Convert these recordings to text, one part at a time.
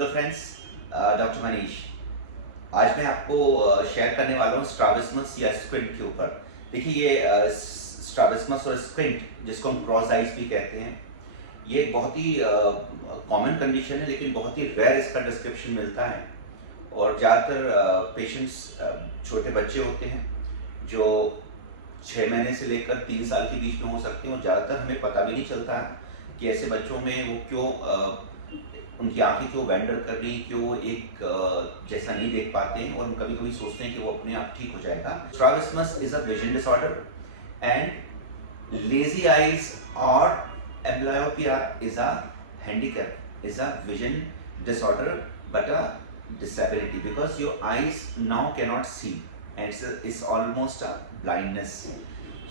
Hello friends, doctor Manish. आज मैं आपको शेयर करने वाला हूँ स्ट्रैबिस्मस या स्क्विंट के ऊपर। देखिए, ये स्ट्रैबिस्मस और स्क्विंट, जिसको हम क्रॉस आइज भी कहते हैं, ये एक बहुत ही कॉमन कंडीशन है, लेकिन बहुत ही रेयर इसका डिस्क्रिप्शन मिलता है। और ज़्यादातर पेशेंट्स छोटे बच्चे होते हैं जो 6 महीने से लेकर 3 साल के बीच में हो सकते हैं, और ज़्यादातर हमें पता भी नहीं चलता है कि ऐसे बच्चों में वो क्यों उनकी आंखें क्यों वेंडर कर रही, क्यों वो एक जैसा नहीं देख पाते हैं, और हम कभी कभी सोचते हैं कि वो अपने आप ठीक हो जाएगा। Strabismus is a vision disorder and lazy eyes और amblyopia is a handicap, is a vision disorder but a disability because your eyes now cannot see and it's almost a blindness.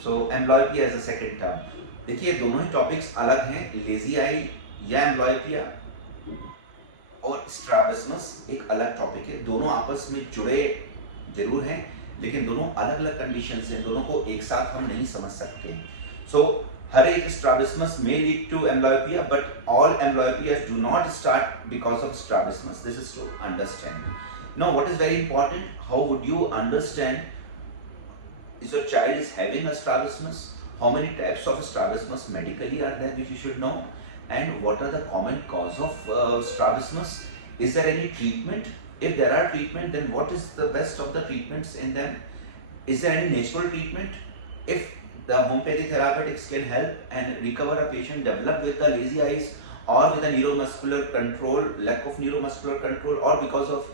So amblyopia is a second term. देखिए, दोनों ही topics अलग हैं। Lazy I या एम्ब्लॉयपिया और strabismus एक अलग topic है। दोनों आपस में जुड़े जरूर हैं, लेकिन दोनों अलग अलग कंडीशंस हैं। दोनों को एक साथ हम नहीं समझ सकते। सो हर एक strabismus may lead to amblyopia, but all amblyopias do not start because of strabismus. This is to understand. Now, what is very important, how would you understand if your child is having a strabismus? How many types of strabismus medically are there which you should know? And what are the common cause of strabismus? Is there any treatment? If there are treatment, then what is the best of the treatments in them? Is there any natural treatment? If the homeopathy therapeutics can help and recover a patient developed with the lazy eyes or with a neuromuscular control, lack of neuromuscular control, or because of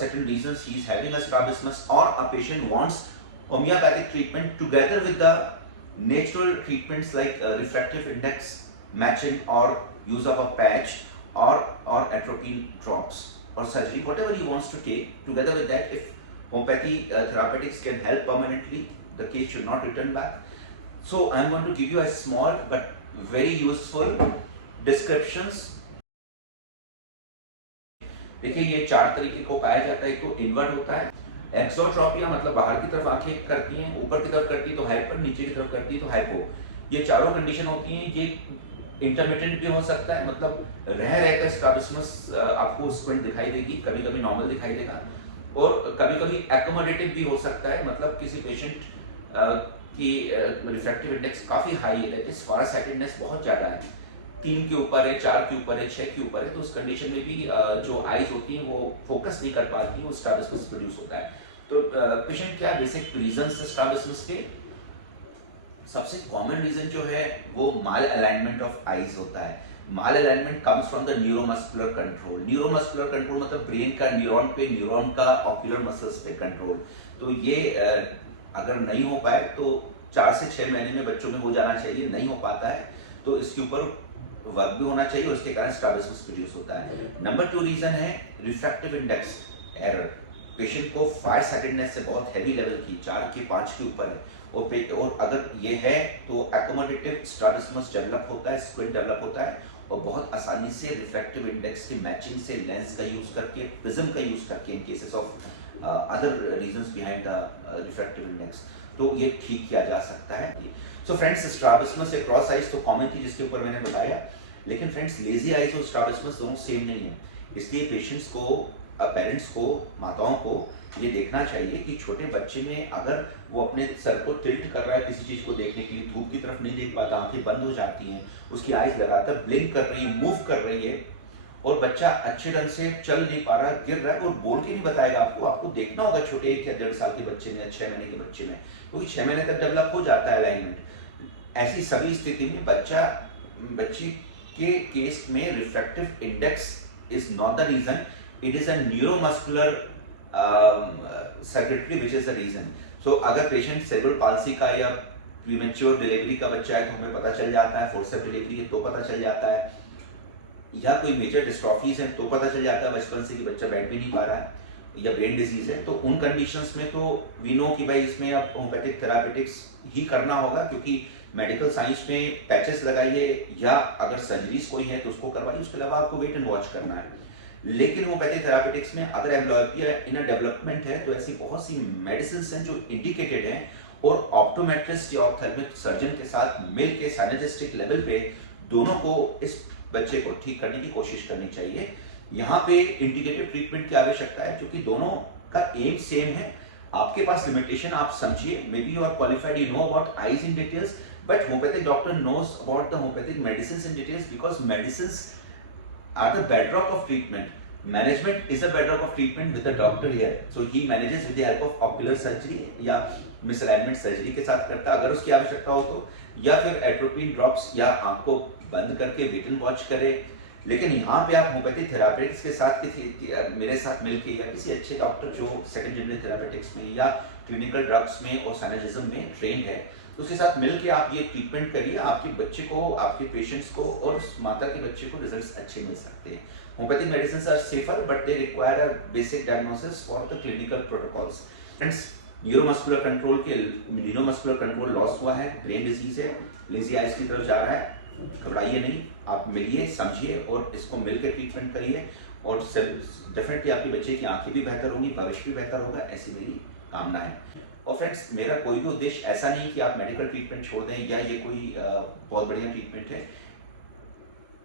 certain reasons he is having a strabismus, or a patient wants homeopathic treatment together with the natural treatments like refractive index matching or use of a patch or atropine drops or surgery, whatever he wants to take together with that. If homeopathy therapeutics can help permanently, the case should not return back. So I am going to give you a small but very useful descriptions. देखिए, ये 4 तरीके को पाया जाता है। एक तो invert होता है, एक्सोट्रोपिया मतलब बाहर की तरफ आंखें करती हैं, ऊपर की तरफ करती है तो हाइपर, नीचे की तरफ करती है तो हाइपो। ये चारों कंडीशन होती हैं। ये इंटरमिटेंट भी हो सकता है, मतलब रहकर स्ट्रैबिस्मस आपको स्क्विंट दिखाई देगी, कभी कभी नॉर्मल दिखाई देगा, और कभी कभी एक्कोमोडेटिव भी हो सकता है। मतलब किसी पेशेंट की रिफ्रैक्टिव इंडेक्स काफी हाई है, दैट इज फारसाइटेडनेस बहुत ज्यादा है, 3 के ऊपर है, 4 के ऊपर है, 6 के ऊपर है, तो उस कंडीशन में भी जो आईज होती हैं वो फोकस नहीं कर पाती, वो स्ट्रैबिस्मस प्रोड्यूस होता है। तो पेशेंट क्या बेसिक रीजंस स्ट्रैबिस्मस के? सबसे कॉमन रीजन जो है वो माल अलाइनमेंट ऑफ आईज होता है। Malalignment comes from the neuromuscular control. Neuromuscular control मतलब ब्रेन का न्यूरॉन पे, न्यूरॉन का ऑक्यूलर मसल्स पे कंट्रोल। तो ये अगर नहीं हो पाए तो 4 से 6 महीने में बच्चों में हो जाना चाहिए। नहीं हो पाता है तो इसके ऊपर वर्क भी होना चाहिए, और उसके कारण स्ट्रैबिस्मस प्रोड्यूस होता है। नंबर 2 रीजन है रिफ्रैक्टिव इंडेक्स एरर। पेशेंट को फार साइटेडनेस से बहुत हैवी लेवल की 4 के 5 के ऊपर है, और अगर ये है तो एकोमोडेटिव स्ट्रैबिस्मस डेवलप होता है, स्क्विंट डेवलप होता है, और बहुत आसानी से रिफ्रैक्टिव इंडेक्स की मैचिंग से लेंस का यूज करके, प्रिज्म का यूज करके, in cases of other reasons behind the refractive index, तो ये ठीक किया जा सकता है। सो फ्रेंड्स, स्ट्रैबिस्मस या क्रॉस आइज तो कॉमन थी जिसके ऊपर मैंने बताया, लेकिन फ्रेंड्स लेजी आइज और स्ट्रैबिस्मस दोनों सेम नहीं है। इसलिए पेशेंट्स को, पेरेंट्स को, माताओं को ये देखना चाहिए कि छोटे बच्चे में अगर वो अपने सर को टिल्ट कर रहा है किसी चीज को देखने के लिए, धूप की तरफ नहीं देख पाता, आंखें बंद हो जाती हैं, उसकी आइज लगातार ब्लिंक कर रही है, मूव कर रही है, और बच्चा अच्छे ढंग से चल नहीं पा रहा, गिर रहा है, और बोल के नहीं बताएगा आपको, आपको देखना होगा छोटे 1 या 1.5 साल के बच्चे में या 6 महीने के बच्चे में, क्योंकि 6 महीने तक डेवलप हो जाता है अलाइनमेंट। ऐसी सभी स्थिति में बच्चे के केस में refractive index is not the reason, it is a neuromuscular circuitry which is the reason. So अगर पेशेंट सेरेब्रल पाल्सी का या प्रीमेच्योर डिलीवरी का बच्चा है तो हमें पता चल जाता है, फोर्सेप्स डिलीवरी है तो पता चल जाता है, या कोई मेजर डिस्ट्रॉफीज है तो पता चल जाता है बचपन से कि बच्चा बैठ भी नहीं पा रहा है, या ब्रेन डिजीज है, तो उन कंडीशंस में तो वी नो कि भाई इसमें अब होम्योपैथिक थेरापेटिक्स ही करना होगा, क्योंकि मेडिकल साइंस में पैचेस लगाइए या अगर सर्जरीज कोई है तो उसको करवाइए, उसके अलावा आपको वेट एंड वॉच करना है। लेकिन होम्योपैथिक थेरापेटिक्स में अगर एम्ब्लॉयपिया इन अ डेवलपमेंट है तो ऐसी बहुत सी मेडिसिन हैं जो इंडिकेटेड हैं, और ऑप्टोमेट्रिस्ट या ऑप्थेल्मिक सर्जन के साथ मिल के साइनेजिस्टिक लेवल पे दोनों को इस बच्चे को ठीक करने की कोशिश करनी चाहिए, यहाँ पे इंटीग्रेटिव ट्रीटमेंट की आवश्यकता है, क्योंकि दोनों का एम सेम है। आपके पास लिमिटेशन आप समझिए, maybe you are qualified, you know about eyes in details, but homeopathic doctor knows about the homeopathic medicine in details, because medicine are the bedrock of treatment. Management is a bedrock of treatment with the doctor here. So he manages with the help of ocular surgery या misalignment surgery के साथ करता है अगर उसकी आवश्यकता हो तो, या फिर एट्रोपिन ड्रॉप्स या आंख को बंद करके वेट एंड वॉच करे। लेकिन यहाँ पे आप होम्योपैथी थेरापेटिक्स के साथ मेरे साथ मिलके या किसी अच्छे डॉक्टर जो सेकंड जनरल थेरापेटिक्स में या क्लिनिकल ड्रग्स में और साइनोजिज्म में ट्रेंड है, तो उसके साथ मिलके आप ये ट्रीटमेंट करिए, आपके बच्चे को, आपके पेशेंट्स को और उस माता के बच्चे को रिजल्ट्स अच्छे मिल सकते हैं। Homeopathic medicine are safer but they require a basic diagnosis for the clinical protocols. Friends, neuromuscular control के न्यूरोमस्कुलर कंट्रोल लॉस हुआ है, ब्रेन डिजीज है, लेजी आइज की तरफ जा रहा है, घबराइए नहीं, आप मिलिए, समझिए और इसको मिलकर ट्रीटमेंट करिए और डेफिनेटली आपके बच्चे की आंखें भी बेहतर होंगी, भविष्य भी बेहतर होगा, ऐसी मेरी कामना है। और फ्रेंड्स, मेरा कोई भी उद्देश्य ऐसा नहीं कि आप मेडिकल ट्रीटमेंट छोड़ दें या ये कोई बहुत बढ़िया ट्रीटमेंट है।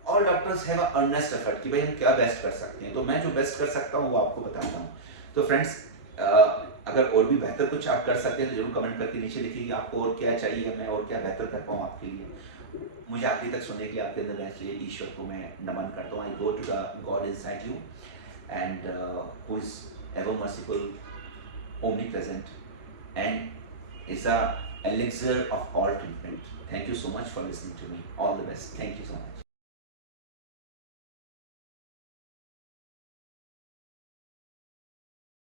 All doctors have a earnest effort कि भाई हम क्या बेस्ट कर सकते हैं, तो मैं जो बेस्ट कर सकता हूँ वो आपको बताता हूँ। तो फ्रेंड्स, अगर और भी बेहतर कुछ आप कर सकते हैं तो जरूर कमेंट करके नीचे लिखिए आपको और क्या चाहिए, मैं और क्या बेहतर कर पाऊँ आपके लिए। मुझे आखिरी तक सुनने के लिए आपके अंदर रहने चाहिए, ईश्वर को मैं नमन करता हूँ। I go to the god inside you and who is ever merciful, omnipresent, and is a elixir of all treatment. Thank you so much for listening to me. All the best. Thank you so much.